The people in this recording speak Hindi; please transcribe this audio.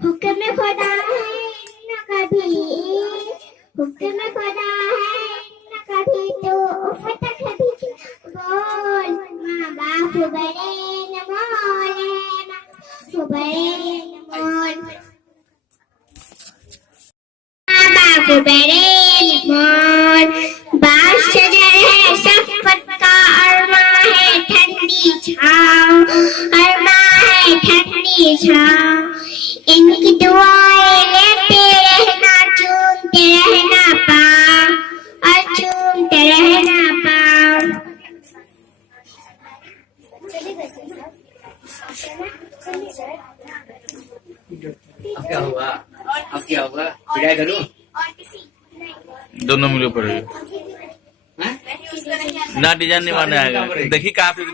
हुक्म खुदा है न कभी, हुक्म खुदा है न कभी तो उफ तक भी बोल। माँ बाप बड़े न मोल है, माँ बड़े न मोल। माँ बाप बड़े न मोल। बाग शजर है शफ़क़त का, अरमा है ठंडी छाँव, अरमा है ठंडी छाँव। इनकी दुआएं लेते रहना, चूमते रहना पाँव, और चूमते रहना पाँव। अब क्या हुआ? अब क्या हुआ? विदाई करूं? दोनों मिलो पड़ेगा हैं? ना, डिजाइन नहीं मारने आएगा। देखिए कहाँ से